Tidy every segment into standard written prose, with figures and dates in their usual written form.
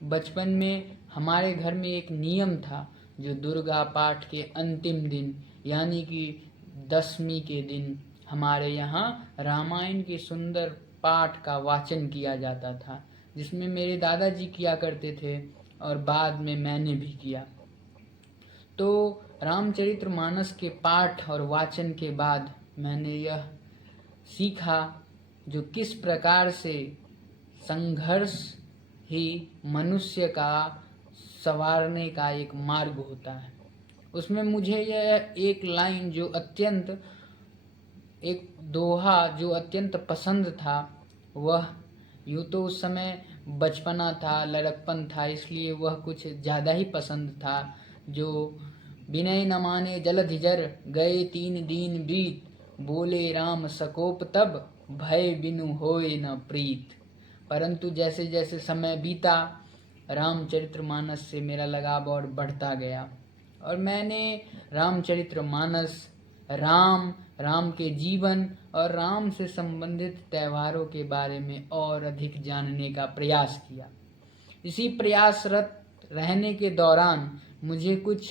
बचपन में हमारे घर में एक नियम था, जो दुर्गा पाठ के अंतिम दिन यानी कि दशमी के दिन हमारे यहाँ रामायण के सुंदर पाठ का वाचन किया जाता था, जिसमें मेरे दादाजी किया करते थे और बाद में मैंने भी किया। तो रामचरितमानस के पाठ और वाचन के बाद मैंने यह सीखा जो किस प्रकार से संघर्ष ही मनुष्य का संवारने का एक मार्ग होता है। उसमें मुझे यह एक लाइन जो अत्यंत एक दोहा जो अत्यंत पसंद था, वह यूँ तो उस समय बचपना था, लड़कपन था, इसलिए वह कुछ ज़्यादा ही पसंद था, जो विनय न माने जलधि जर गए 3 दीन बीत, बोले राम सकोप तब भय बिनु होए न प्रीत। परंतु जैसे जैसे समय बीता, रामचरितमानस से मेरा लगाव और बढ़ता गया और मैंने रामचरितमानस राम के जीवन और राम से संबंधित त्योहारों के बारे में और अधिक जानने का प्रयास किया। इसी प्रयासरत रहने के दौरान मुझे कुछ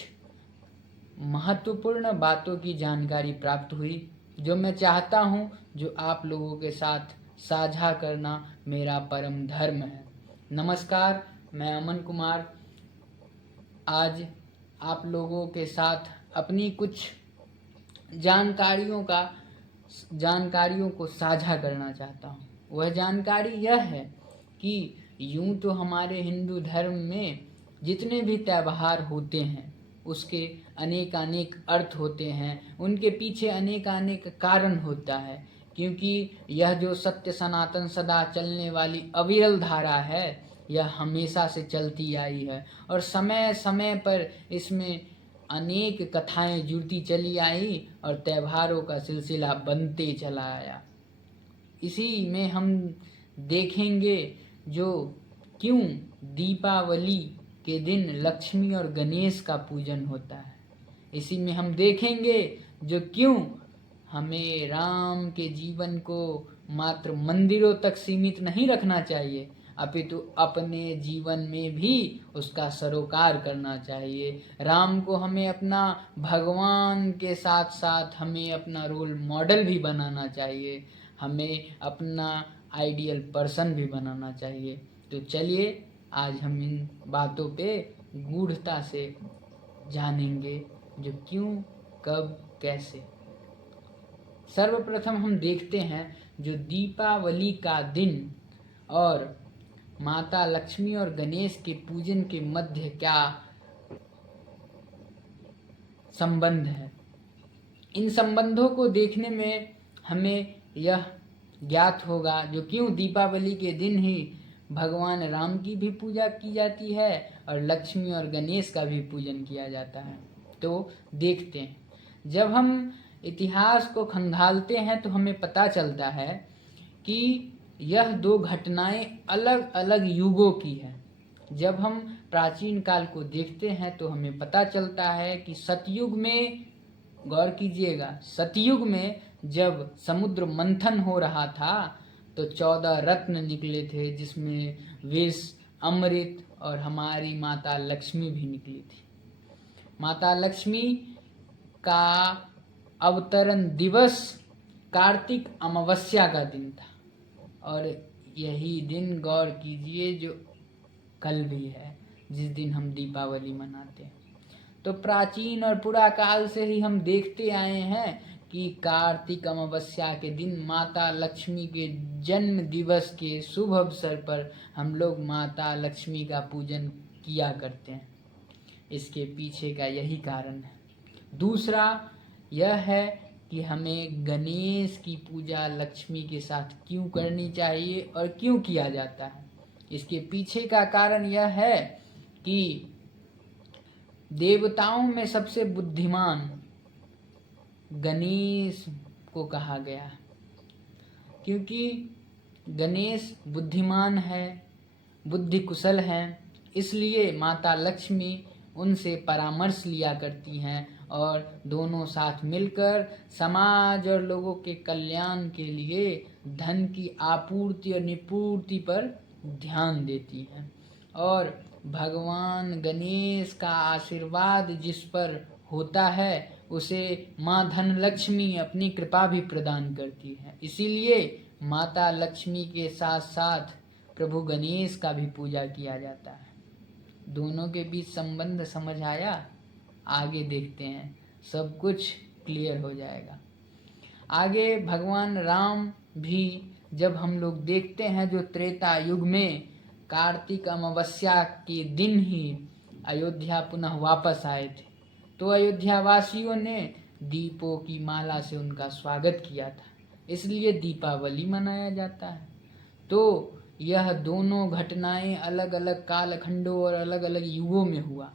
महत्वपूर्ण बातों की जानकारी प्राप्त हुई, जो मैं चाहता हूँ जो आप लोगों के साथ साझा करना मेरा परम धर्म है। नमस्कार, मैं अमन कुमार आज आप लोगों के साथ अपनी कुछ जानकारियों को साझा करना चाहता हूँ। वह जानकारी यह है कि यूँ तो हमारे हिंदू धर्म में जितने भी त्यौहार होते हैं उसके अनेक अर्थ होते हैं, उनके पीछे अनेक कारण होता है, क्योंकि यह जो सत्य सनातन सदा चलने वाली अविरल धारा है, यह हमेशा से चलती आई है और समय समय पर इसमें अनेक कथाएं जुड़ती चली आई और त्योहारों का सिलसिला बनते चला आया। इसी में हम देखेंगे जो क्यों दीपावली के दिन लक्ष्मी और गणेश का पूजन होता है। इसी में हम देखेंगे जो क्यों हमें राम के जीवन को मात्र मंदिरों तक सीमित नहीं रखना चाहिए, अपितु अपने जीवन में भी उसका सरोकार करना चाहिए। राम को हमें अपना भगवान के साथ साथ हमें अपना रोल मॉडल भी बनाना चाहिए, हमें अपना आइडियल पर्सन भी बनाना चाहिए। तो चलिए आज हम इन बातों पे गूढ़ता से जानेंगे, जो क्यों, कब, कैसे। सर्वप्रथम हम देखते हैं जो दीपावली का दिन और माता लक्ष्मी और गणेश के पूजन के मध्य क्या संबंध है। इन संबंधों को देखने में हमें यह ज्ञात होगा जो क्यों दीपावली के दिन ही भगवान राम की भी पूजा की जाती है और लक्ष्मी और गणेश का भी पूजन किया जाता है। तो देखते हैं, जब हम इतिहास को खंगालते हैं तो हमें पता चलता है कि यह दो घटनाएं अलग अलग युगों की है। जब हम प्राचीन काल को देखते हैं तो हमें पता चलता है कि सतयुग में, गौर कीजिएगा, सतयुग में जब समुद्र मंथन हो रहा था तो 14 रत्न निकले थे, जिसमें विष, अमृत और हमारी माता लक्ष्मी भी निकली थी। माता लक्ष्मी का अवतरण दिवस कार्तिक अमावस्या का दिन था और यही दिन, गौर कीजिए, जो कल भी है, जिस दिन हम दीपावली मनाते हैं। तो प्राचीन और पुराकाल से ही हम देखते आए हैं कि कार्तिक अमावस्या के दिन माता लक्ष्मी के जन्म दिवस के शुभ अवसर पर हम लोग माता लक्ष्मी का पूजन किया करते हैं। इसके पीछे का यही कारण है। दूसरा यह है कि हमें गणेश की पूजा लक्ष्मी के साथ क्यों करनी चाहिए और क्यों किया जाता है। इसके पीछे का कारण यह है कि देवताओं में सबसे बुद्धिमान गणेश को कहा गया है, क्योंकि गणेश बुद्धिमान है, बुद्धि कुशल है, इसलिए माता लक्ष्मी उनसे परामर्श लिया करती हैं और दोनों साथ मिलकर समाज और लोगों के कल्याण के लिए धन की आपूर्ति और निपूर्ति पर ध्यान देती हैं। और भगवान गणेश का आशीर्वाद जिस पर होता है उसे माँ धन लक्ष्मी अपनी कृपा भी प्रदान करती है। इसीलिए माता लक्ष्मी के साथ साथ प्रभु गणेश का भी पूजा किया जाता है। दोनों के बीच संबंध समझ आया? आगे देखते हैं, सब कुछ क्लियर हो जाएगा। आगे भगवान राम भी जब हम लोग देखते हैं जो त्रेता युग में कार्तिक अमावस्या के दिन ही अयोध्या पुनः वापस आए थे, तो अयोध्या वासियों ने दीपों की माला से उनका स्वागत किया था, इसलिए दीपावली मनाया जाता है। तो यह दोनों घटनाएं अलग अलग कालखंडों और अलग अलग युगों में हुआ,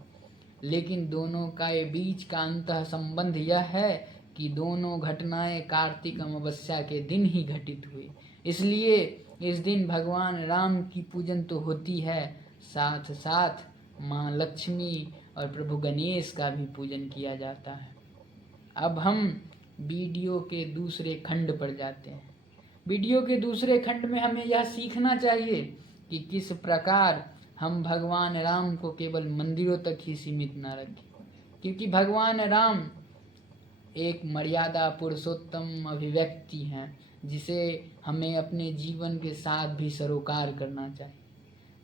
लेकिन दोनों का ये बीच का अंतः संबंध यह है कि दोनों घटनाएं कार्तिक अमावस्या के दिन ही घटित हुई। इसलिए इस दिन भगवान राम की पूजन तो होती है, साथ साथ माँ लक्ष्मी और प्रभु गणेश का भी पूजन किया जाता है। अब हम वीडियो के दूसरे खंड पर जाते हैं। वीडियो के दूसरे खंड में हमें यह सीखना चाहिए कि किस प्रकार हम भगवान राम को केवल मंदिरों तक ही सीमित न रखें, क्योंकि भगवान राम एक मर्यादा पुरुषोत्तम अभिव्यक्ति हैं जिसे हमें अपने जीवन के साथ भी सरोकार करना चाहिए।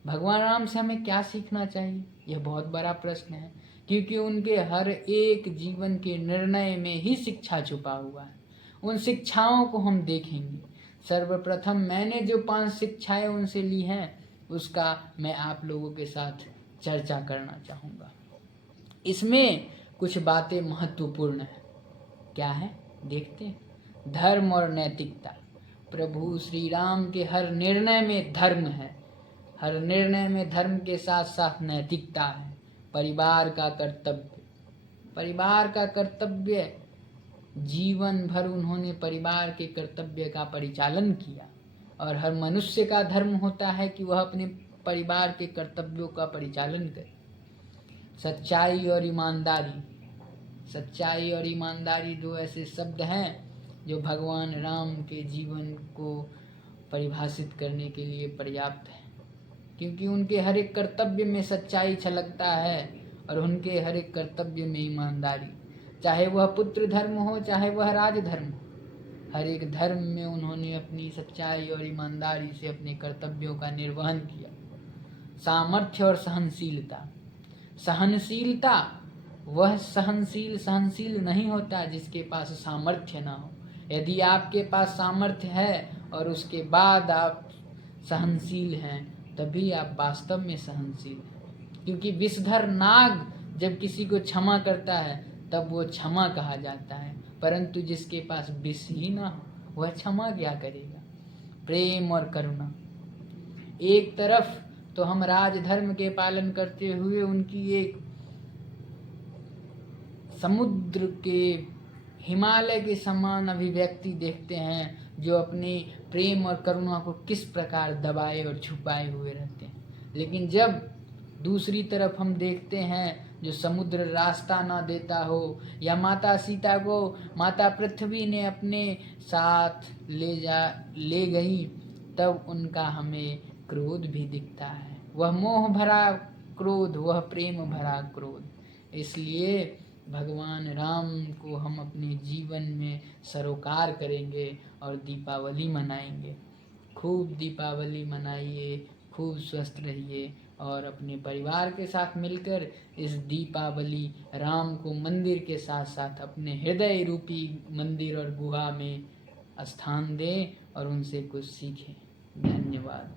भगवान राम से हमें क्या सीखना चाहिए, यह बहुत बड़ा प्रश्न है, क्योंकि उनके हर एक जीवन के निर्णय में ही शिक्षा छुपा हुआ है। उन शिक्षाओं को हम देखेंगे। सर्वप्रथम मैंने जो 5 शिक्षाएं उनसे ली हैं उसका मैं आप लोगों के साथ चर्चा करना चाहूँगा। इसमें कुछ बातें महत्वपूर्ण हैं। क्या है देखते हैं। धर्म और नैतिकता। प्रभु श्री राम के हर निर्णय में धर्म है, हर निर्णय में धर्म के साथ साथ नैतिकता है। परिवार का कर्तव्य, परिवार का कर्तव्य, जीवन भर उन्होंने परिवार के कर्तव्य का परिचालन किया, और हर मनुष्य का धर्म होता है कि वह अपने परिवार के कर्तव्यों का परिचालन करे। सच्चाई और ईमानदारी। सच्चाई और ईमानदारी 2 ऐसे शब्द हैं जो भगवान राम के जीवन को परिभाषित करने के लिए पर्याप्त है, क्योंकि उनके हर एक कर्तव्य में सच्चाई छलकता है और उनके हर एक कर्तव्य में ईमानदारी, चाहे वह पुत्र धर्म हो चाहे वह राज धर्म हो, हर एक धर्म में उन्होंने अपनी सच्चाई और ईमानदारी से अपने कर्तव्यों का निर्वहन किया। सामर्थ्य और सहनशीलता। सहनशीलता, वह सहनशील नहीं होता जिसके पास सामर्थ्य ना हो। यदि आपके पास सामर्थ्य है और उसके बाद आप सहनशील हैं, तभी आप वास्तव में सहनशील हैं, क्योंकि विषधर नाग जब किसी को क्षमा करता है तब वो क्षमा कहा जाता है, परंतु जिसके पास विष ही ना हो वह क्षमा क्या करेगा। प्रेम और करुणा। एक तरफ तो हम राजधर्म के पालन करते हुए उनकी एक समुद्र के हिमालय के समान अभिव्यक्ति देखते हैं, जो अपने प्रेम और करुणा को किस प्रकार दबाए और छुपाए हुए रहते हैं। लेकिन जब दूसरी तरफ हम देखते हैं जो समुद्र रास्ता ना देता हो, या माता सीता को माता पृथ्वी ने अपने साथ ले गई, तब उनका हमें क्रोध भी दिखता है। वह मोह भरा क्रोध, वह प्रेम भरा क्रोध। इसलिए भगवान राम को हम अपने जीवन में सरोकार करेंगे और दीपावली मनाएंगे। खूब दीपावली मनाइए, खूब स्वस्थ रहिए और अपने परिवार के साथ मिलकर इस दीपावली राम को मंदिर के साथ साथ अपने हृदय रूपी मंदिर और गुहा में स्थान दें और उनसे कुछ सीखें। धन्यवाद।